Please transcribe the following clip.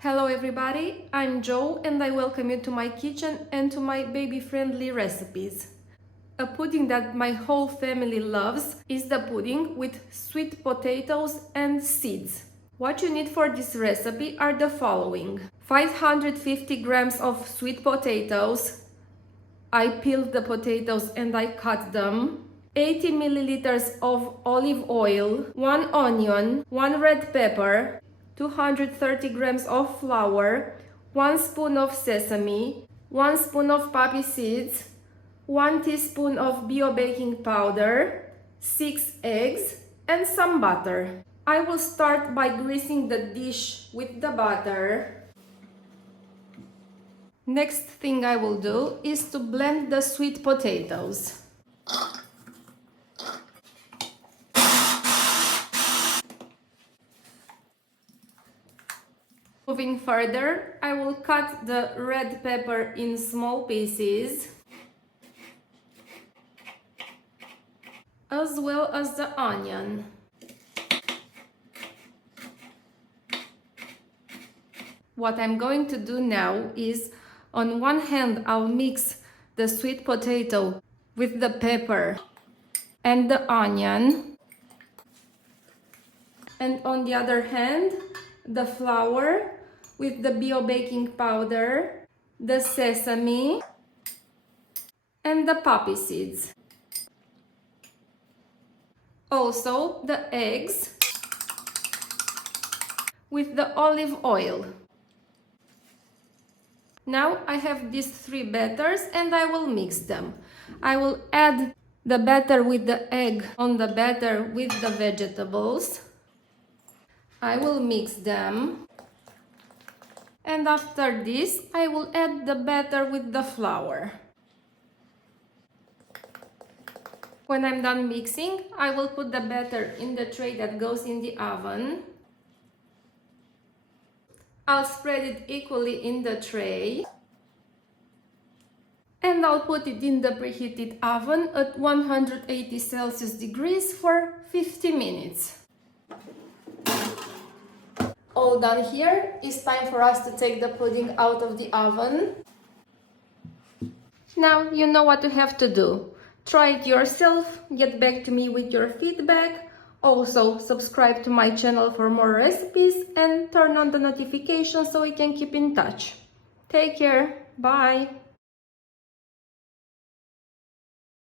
Hello everybody, I'm Jo and I welcome you to my kitchen and to my baby-friendly recipes. A pudding that my whole family loves is the pudding with sweet potatoes and seeds. What you need for this recipe are the following: 550 grams of sweet potatoes. I peeled the potatoes and I cut them. 80 milliliters of olive oil, 1 onion, 1 red pepper, 230 grams of flour, 1 spoon of sesame, 1 spoon of poppy seeds, 1 teaspoon of bio baking powder, 6 eggs, and some butter. I will start by greasing the dish with the butter. Next thing I will do is to blend the sweet potatoes. Moving further, I will cut the red pepper in small pieces, as well as the onion. What I'm going to do now is, on one hand, I'll mix the sweet potato with the pepper and the onion, and on the other hand, the flour with the bio baking powder, the sesame, and the poppy seeds. Also, the eggs with the olive oil. Now I have these three batters and I will mix them. I will add the batter with the egg on the batter with the vegetables. I will mix them. And after this, I will add the batter with the flour. When I'm done mixing, I will put the batter in the tray that goes in the oven. I'll spread it equally in the tray. And I'll put it in the preheated oven at 180 Celsius degrees for 50 minutes. All done here. It's time for us to take the pudding out of the oven. Now you know what you have to do. Try it yourself, get back to me with your feedback. Also, subscribe to my channel for more recipes and turn on the notifications so we can keep in touch. Take care. Bye.